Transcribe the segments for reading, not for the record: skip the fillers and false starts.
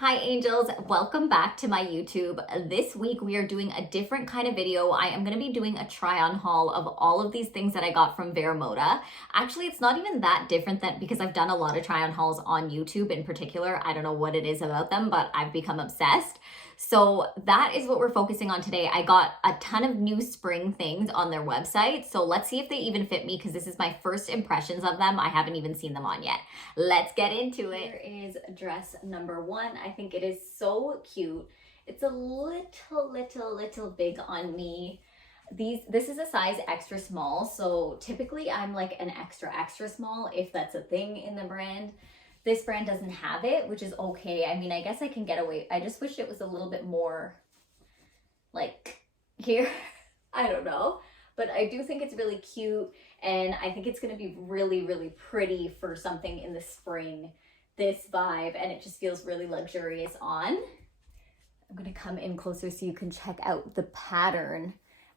Hi angels, welcome back to my YouTube. This week we are doing a different kind of video. I am going to be doing a try on haul of all of these things that I got from Vero Moda. Actually, it's not even that different because I've done a lot of try on hauls on YouTube in particular. I don't know what it is about them, but I've become obsessed. So that is what we're focusing on today. I got a ton of new spring things on their website. So let's see if they even fit me because this is my first impressions of them. I haven't even seen them on yet. Let's get into it. Here is dress number one. I think it is so cute. It's a little big on me. This is a size extra small. So typically I'm like an extra small if that's a thing in the brand. This brand doesn't have it, which is okay. I mean, I guess I can get away. I just wish it was a little bit more like here. I don't know. But I do think it's really cute. And I think it's going to be really pretty for something in the spring, this vibe. And it just feels really luxurious on. I'm going to come in closer so you can check out the pattern.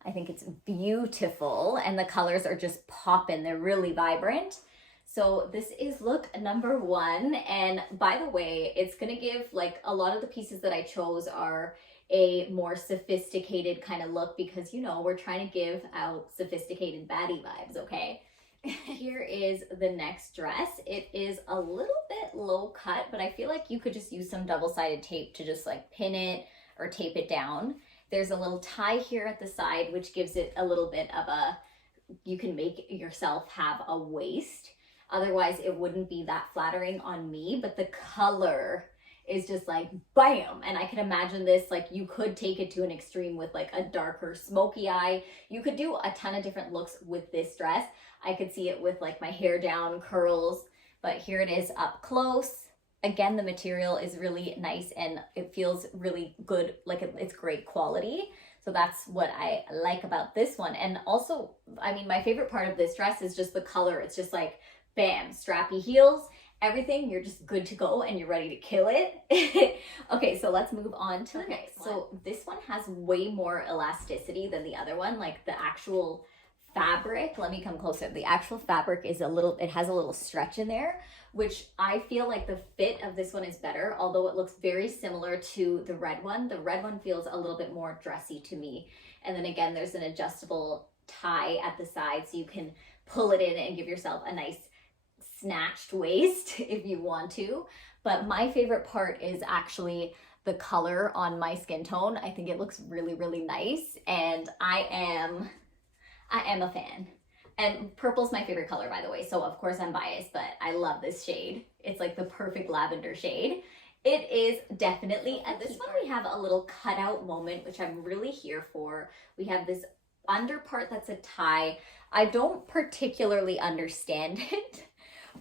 I think it's beautiful. And the colors are just popping. They're really vibrant. So this is look number one. And by the way, it's going to give like a lot of the pieces that I chose are a more sophisticated kind of look because, you know, we're trying to give out sophisticated baddie vibes, okay? Here is the next dress. It is a little bit low cut, but I feel like you could just use some double-sided tape to just like pin it or tape it down. There's a little tie here at the side, which gives it a little bit of a, you can make yourself have a waist. Otherwise, it wouldn't be that flattering on me, but the color is just like bam. And I can imagine this, like you could take it to an extreme with like a darker smoky eye. You could do a ton of different looks with this dress. I could see it with like my hair down, curls, but here it is up close. Again, the material is really nice and it feels really good, like it's great quality. So that's what I like about this one. And also, I mean, my favorite part of this dress is just the color. It's just like, bam, strappy heels, everything, you're just good to go and you're ready to kill it. Okay, so let's move on to the next one. So this one has way more elasticity than the other one, like the actual fabric. Let me come closer. The actual fabric is it has a little stretch in there, which I feel like the fit of this one is better, although it looks very similar to the red one. The red one feels a little bit more dressy to me. And then again, there's an adjustable tie at the side so you can pull it in and give yourself a nice snatched waist if you want to. But my favorite part is actually the color on my skin tone. I think it looks really nice and I am a fan. And purple's my favorite color, by the way, so of course I'm biased, but I love this shade. It's like the perfect lavender shade. It is definitely, and this one we have a little cutout moment, which I'm really here for. We have this under part that's a tie. I don't particularly understand it.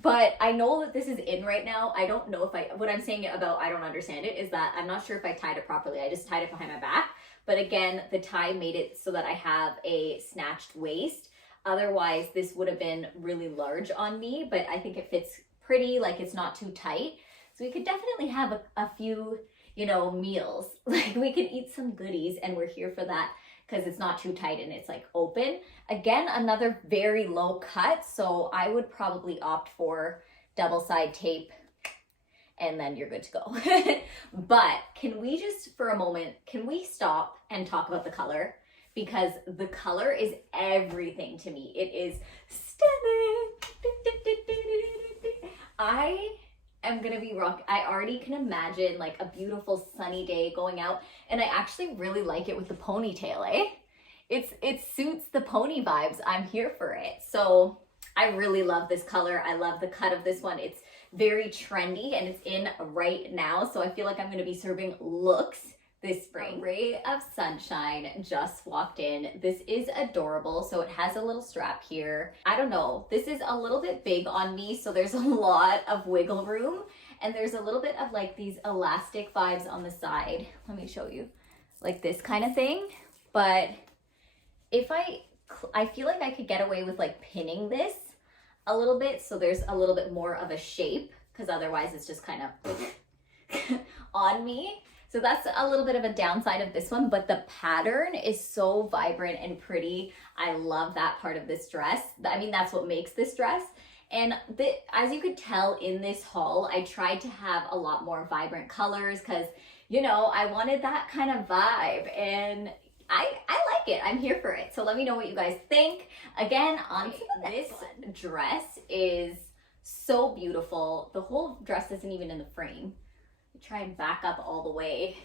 But I know that this is in right now. I don't know if what I'm saying about I don't understand it is that I'm not sure if I tied it properly. I just tied it behind my back. But again, the tie made it so that I have a snatched waist. Otherwise, this would have been really large on me, but I think it fits pretty, like it's not too tight. So we could definitely have a few, you know, meals. Like we could eat some goodies and we're here for that. Because it's not too tight and it's like open. Again, another very low cut, so I would probably opt for double side tape and then you're good to go. But can we just for a moment, can we stop and talk about the color? Because the color is everything to me. It is stunning. I'm gonna be I already can imagine like a beautiful sunny day going out, and I actually really like it with the ponytail, eh? It suits the pony vibes. I'm here for it. So I really love this color. I love the cut of this one. It's very trendy and it's in right now. So I feel like I'm gonna be serving looks this spring. A ray of sunshine just walked in. This is adorable. So it has a little strap here. I don't know. This is a little bit big on me. So there's a lot of wiggle room and there's a little bit of like these elastic vibes on the side. Let me show you like this kind of thing. But if I feel like I could get away with like pinning this a little bit. So there's a little bit more of a shape because otherwise it's just kind of on me. So that's a little bit of a downside of this one, but the pattern is so vibrant and pretty. I love that part of this dress. I mean, that's what makes this dress. And as you could tell in this haul, I tried to have a lot more vibrant colors because, you know, I wanted that kind of vibe, and I like it. I'm here for it. So let me know what you guys think. Again, on this dress is so beautiful. The whole dress isn't even in the frame. Try and back up all the way.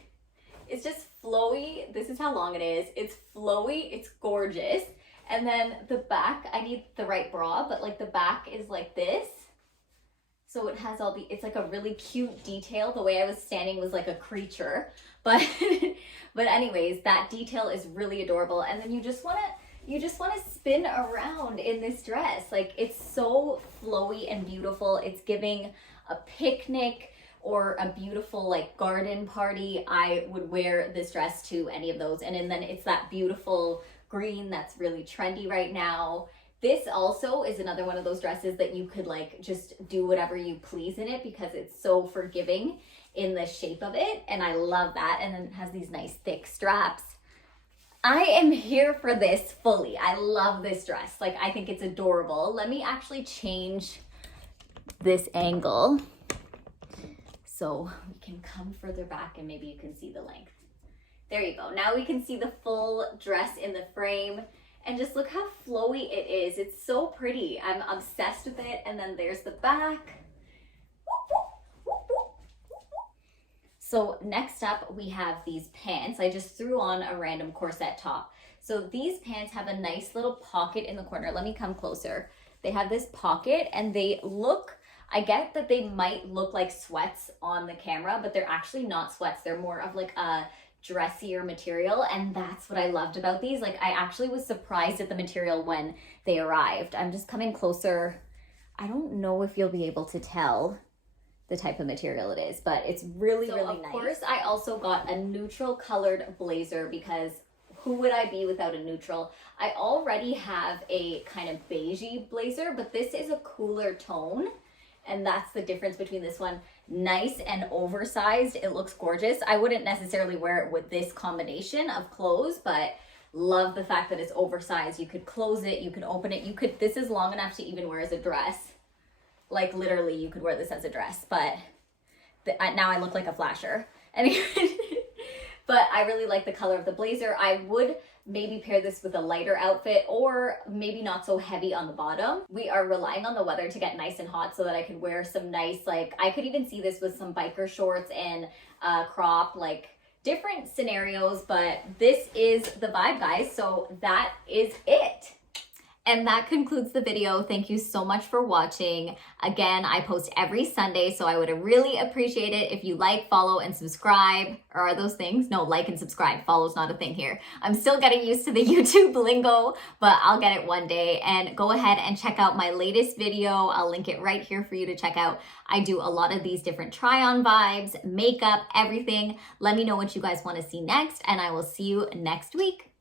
It's just flowy. This is how long it is. It's flowy. It's gorgeous. And then the back, I need the right bra, but like the back is like this. So it has all the, it's like a really cute detail. The way I was standing was like a creature, but anyways, that detail is really adorable. And then you just want to spin around in this dress. Like, it's so flowy and beautiful. It's giving a picnic or a beautiful like garden party. I would wear this dress to any of those. And then it's that beautiful green that's really trendy right now. This also is another one of those dresses that you could like just do whatever you please in it because it's so forgiving in the shape of it. And I love that. And then it has these nice thick straps. I am here for this fully. I love this dress. Like, I think it's adorable. Let me actually change this angle so we can come further back and maybe you can see the length. There you go. Now we can see the full dress in the frame. And just look how flowy it is. It's so pretty. I'm obsessed with it. And then there's the back. So next up, we have these pants. I just threw on a random corset top. So these pants have a nice little pocket in the corner. Let me come closer. They have this pocket and they look, I get that they might look like sweats on the camera, but they're actually not sweats. They're more of like a dressier material, and that's what I loved about these. Like, I actually was surprised at the material when they arrived. I'm just coming closer. I don't know if you'll be able to tell the type of material it is, but it's really, really nice. Of course, I also got a neutral colored blazer because who would I be without a neutral? I already have a kind of beigey blazer, but this is a cooler tone. And that's the difference between this one. Nice and oversized. It looks gorgeous. I wouldn't necessarily wear it with this combination of clothes, but love the fact that it's oversized. You could close it, you can open it. This is long enough to even wear as a dress. Like, literally, you could wear this as a dress, but now I look like a flasher. Anyway, but I really like the color of the blazer. I would maybe pair this with a lighter outfit or maybe not so heavy on the bottom. We are relying on the weather to get nice and hot so that I could wear some nice, like, I could even see this with some biker shorts and crop, like different scenarios, but this is the vibe, guys. So that is it. And that concludes the video. Thank you so much for watching. Again, I post every Sunday, so I would really appreciate it if you like, follow, and subscribe. Or are those things? No, like and subscribe. Follow's not a thing here. I'm still getting used to the YouTube lingo, but I'll get it one day. And go ahead and check out my latest video. I'll link it right here for you to check out. I do a lot of these different try-on vibes, makeup, everything. Let me know what you guys want to see next, and I will see you next week.